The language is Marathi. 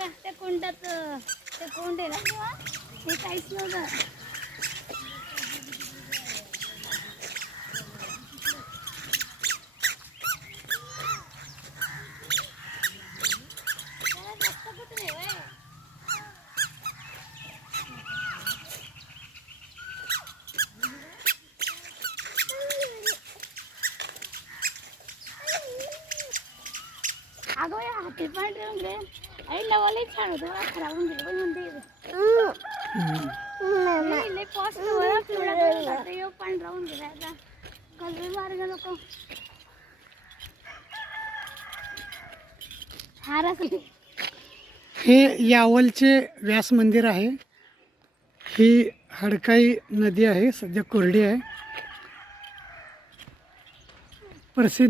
बघा त्या कुंडात ते कोंड आहे ना तेव्हा हे काहीच नव्हतं. अगं या हाती पण ठेवून रे आई लवाले छान होतं मला खराब होऊन गेलं पण म्हणते लय कॉस्ट वर पिवळा कलर आता यो पण राहून गेला आता कलर मार्ग नको हार असते. हे यावलचे व्यास मंदिर आहे. ही हडकाई नदी आहे, सध्या कोरडी आहे. प्रसिद्ध